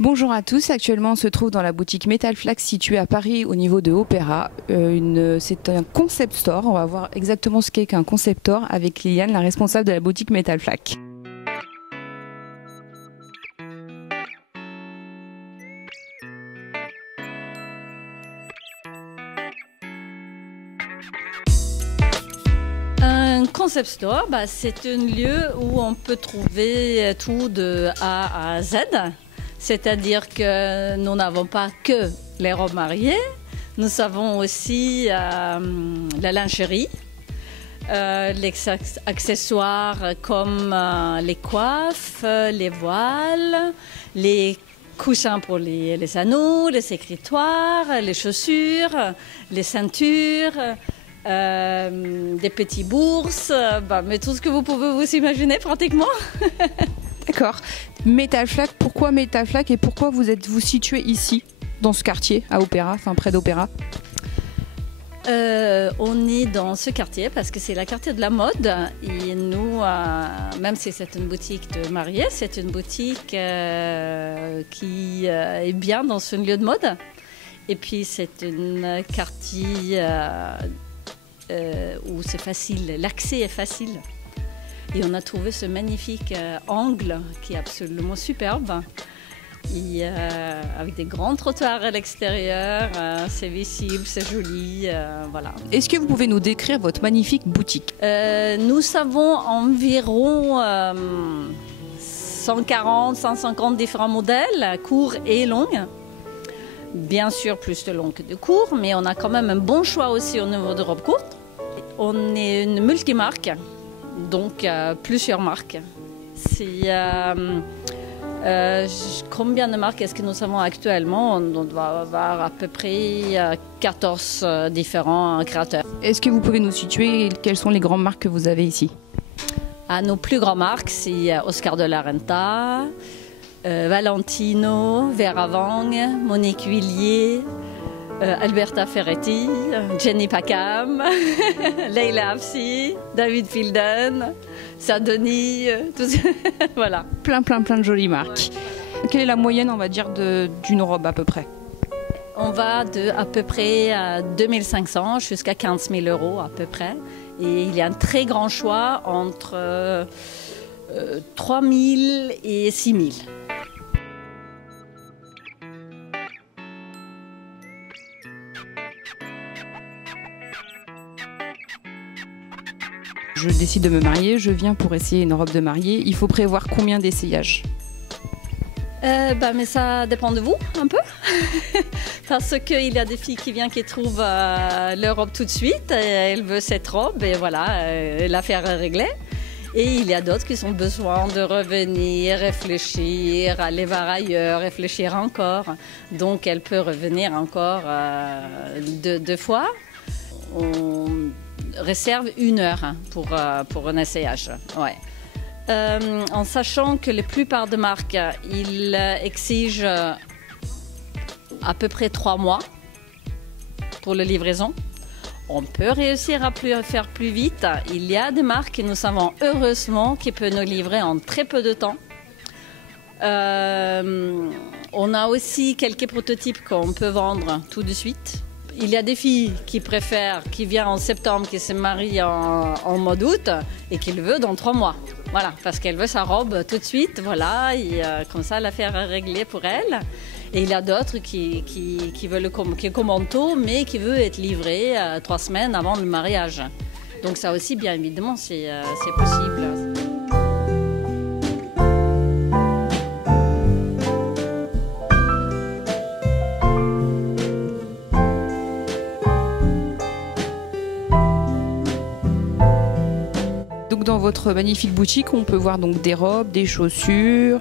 Bonjour à tous, actuellement on se trouve dans la boutique Metal Flac située à Paris au niveau de Opéra. C'est un concept store, on va voir exactement ce qu'est qu'un concept store avec Liliane, la responsable de la boutique Metal Flac. Un concept store, c'est un lieu où on peut trouver tout de A à Z. C'est-à-dire que nous n'avons pas que les robes mariées, nous avons aussi la lingerie, les accessoires comme les coiffes, les voiles, les coussins pour les anneaux, les écritoires, les chaussures, les ceintures, des petites bourses, mais tout ce que vous pouvez vous imaginer pratiquement. D'accord. Metal Flac, pourquoi Metal Flac et pourquoi vous êtes-vous situé ici, dans ce quartier, à Opéra, enfin près d'Opéra? On est dans ce quartier parce que c'est le quartier de la mode et nous, même si c'est une boutique de mariés, c'est une boutique qui est bien dans ce lieu de mode. Et puis c'est un quartier où c'est facile, l'accès est facile. Et on a trouvé ce magnifique angle qui est absolument superbe. Et, avec des grands trottoirs à l'extérieur, c'est visible, c'est joli, voilà. Est-ce que vous pouvez nous décrire votre magnifique boutique? Nous avons environ 140-150 différents modèles, courts et longs. Bien sûr, plus de longs que de courts, mais on a quand même un bon choix aussi au niveau de robes courtes. On est une multimarque. Donc, plusieurs marques. Combien de marques est-ce que nous avons actuellement? On doit avoir à peu près 14 différents créateurs. Est-ce que vous pouvez nous situer quelles sont les grandes marques que vous avez ici? Nos plus grandes marques, c'est Oscar de la Renta, Valentino, Vera Wang, Monique Huillier, Alberta Ferretti, Jenny Packham, Leila Hafsi, David Fielden, Sadoni, tout ça. Voilà. Plein de jolies marques. Quelle est la moyenne, on va dire, d'une robe à peu près? On va de à peu près à 2500 jusqu'à 15 000 euros à peu près. Et il y a un très grand choix entre 3 000 et 6 000. Je décide de me marier, je viens pour essayer une robe de mariée. Il faut prévoir combien d'essayages? Mais ça dépend de vous, un peu. Parce qu'il y a des filles qui viennent, qui trouvent leur robe tout de suite. Et elles veulent cette robe et voilà, l'affaire est réglée. Et il y a d'autres qui ont besoin de revenir, réfléchir, aller voir ailleurs, réfléchir encore. Donc, elle peut revenir encore deux fois. On réserve 1 heure pour un essayage. Ouais. En sachant que la plupart des marques, ils exigent à peu près 3 mois pour la livraison. On peut réussir à faire plus vite. Il y a des marques que nous savons heureusement qui peuvent nous livrer en très peu de temps. On a aussi quelques prototypes qu'on peut vendre tout de suite. Il y a des filles qui préfèrent, qui viennent en septembre, qui se marient en mois d'août et qui le veulent dans 3 mois. Voilà, parce qu'elle veut sa robe tout de suite, voilà, et comme ça l'affaire est réglée pour elle. Et il y a d'autres qui veulent qui commandent tôt, mais qui veulent être livrés 3 semaines avant le mariage. Donc ça aussi, bien évidemment, c'est possible. Donc dans votre magnifique boutique, on peut voir donc des robes, des chaussures,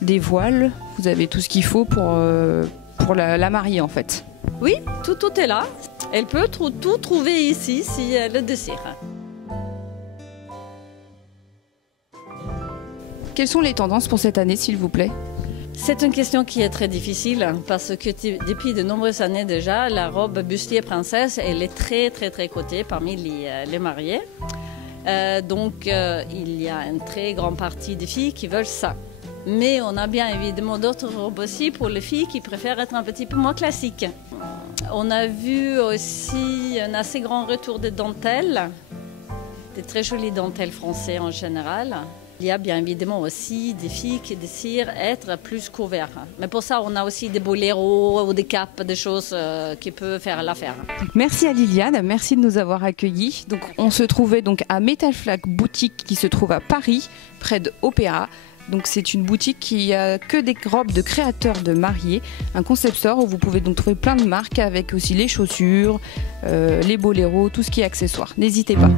des voiles. Vous avez tout ce qu'il faut pour la mariée en fait. Oui, tout est là. Elle peut tout trouver ici si elle le désire. Quelles sont les tendances pour cette année, s'il vous plaît? C'est une question qui est très difficile parce que depuis de nombreuses années déjà, la robe bustier princesse, elle est très cotée parmi les mariés. Donc il y a une très grande partie des filles qui veulent ça. Mais on a bien évidemment d'autres robes aussi pour les filles qui préfèrent être un petit peu moins classiques. On a vu aussi un assez grand retour des dentelles, des très jolies dentelles françaises en général. Il y a bien évidemment aussi des filles qui désirent être plus couvertes. Mais pour ça, on a aussi des boléros ou des capes, des choses qui peuvent faire l'affaire. Merci à Liliane, merci de nous avoir accueillis. Donc, on se trouvait donc à Metal Flack boutique qui se trouve à Paris, près de Opéra. Donc c'est une boutique qui a que des robes de créateurs de mariés, un concept store où vous pouvez donc trouver plein de marques avec aussi les chaussures, les boléros, tout ce qui est accessoires. N'hésitez pas.